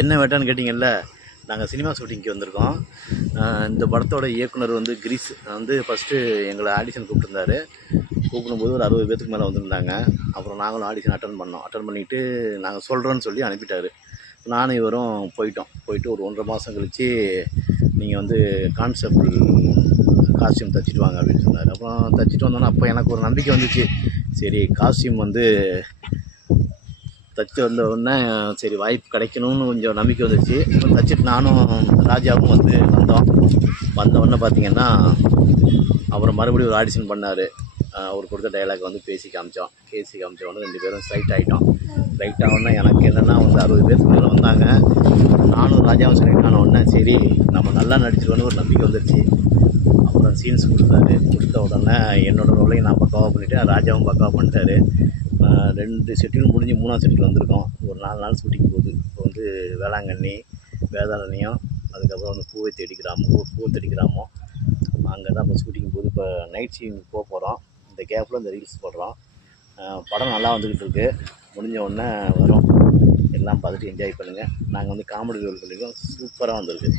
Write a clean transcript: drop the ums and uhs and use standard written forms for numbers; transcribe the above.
என்ன வேட்டான்னு கேட்டிங்கல்ல, நாங்கள் சினிமா ஷூட்டிங்க்கு வந்திருக்கோம். இந்த படத்தோட இயக்குனர் வந்து கிரீஸ் வந்து ஃபஸ்ட்டு எங்களை ஆடிஷன் கூப்பிட்டுருந்தாரு. கூப்பிடும்போது ஒரு 60 பேத்துக்கு மேலே வந்திருந்தாங்க. அப்புறம் நாங்களும் ஆடிஷன் அட்டன் பண்ணோம். அட்டன் பண்ணிவிட்டு நாங்கள் சொல்கிறோன்னு சொல்லி அனுப்பிட்டார். நானும் இவரும் போயிட்டு ஒரு 1.5 மாதம் கழித்து நீங்கள் வந்து கான்ஸ்டபிள் காஸ்டியூம் தைச்சிட்டு வாங்க அப்படின்னு சொன்னார். அப்புறம் தைச்சிட்டு வந்தோன்னே அப்போ எனக்கு ஒரு நம்பிக்கை வந்துச்சு. சரி காஸ்டியூம் வந்து தைச்சி வந்த உடனே சரி வாய்ப்பு கிடைக்கணும்னு கொஞ்சம் நம்பிக்கை வந்துச்சு. தைச்சிட்டு நானும் ராஜாவும் வந்து வந்தோடனே பார்த்திங்கன்னா அப்புறம் மறுபடியும் ஒரு ஆடிஷன் பண்ணார். அவர் கொடுத்த டைலாக் வந்து பேசி காமிச்ச உடனே 2 பேரும் ஸ்ட்ரைட் ஆகிட்டோம். ஸ்ட்ரைட் ஆகணுன்னா எனக்கு என்னென்னா வந்து 60 பேருக்கு மேலே வந்தாங்க. நானும் ராஜாவும் ஸ்ட்ரைட் ஆன உடனே சரி நம்ம நல்லா நடிச்சிருக்கோன்னு ஒரு நம்பிக்கை வந்துடுச்சு. அப்புறம் சீன்ஸ் கொடுத்த உடனே என்னோடய ரோலையும் நான் பக்காவாக பண்ணிவிட்டேன், ராஜாவும் பக்காவாக பண்ணிட்டாரு. 2 ஷெட்யூல் முடிஞ்சு 3ஆவது ஷெட்யூல் வந்திருக்கோம். ஒரு 4 நாள் ஷூட்டிங் போகுது. இப்போ வந்து வேளாங்கண்ணி, வேதாரண்யம், அதுக்கப்புறம் வந்து பூவை தேடி கிராமம் அங்கே தான் இப்போ ஷூட்டிங் போகுது. இப்போ நைட் சீன் போகிறோம். இந்த கேப்பில் இந்த ரீல்ஸ் போடுறோம். படம் நல்லா வந்துக்கிட்டு இருக்குது. முடிஞ்ச உடனே வரும். எல்லாம் பார்த்துட்டு என்ஜாய் பண்ணுங்கள். நாங்கள் வந்து காமெடி ரோல் பண்ணியிருக்கோம். சூப்பராக வந்திருக்கு.